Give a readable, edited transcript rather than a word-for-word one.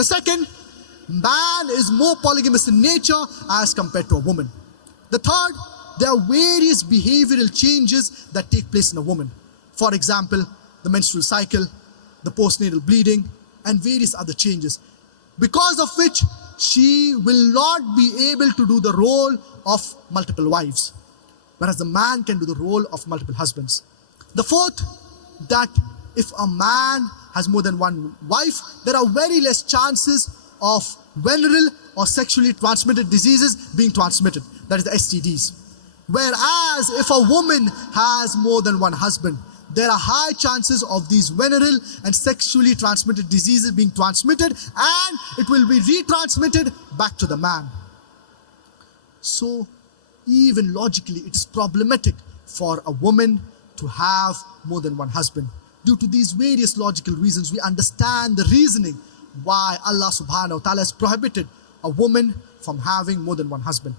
The second, man is more polygamous in nature as compared to a woman. The third, there are various behavioral changes that take place in a woman. For example, the menstrual cycle, the postnatal bleeding, and various other changes, because of which she will not be able to do the role of multiple wives, whereas the man can do the role of multiple husbands. The fourth, that if a man has more than one wife, there are very less chances of venereal or sexually transmitted diseases being transmitted, that is the STDs. Whereas if a woman has more than one husband, there are high chances of these venereal and sexually transmitted diseases being transmitted, and it will be retransmitted back to the man. So even logically, it is problematic for a woman to have more than one husband. Due to these various logical reasons, we understand the reasoning why Allah subhanahu wa ta'ala has prohibited a woman from having more than one husband.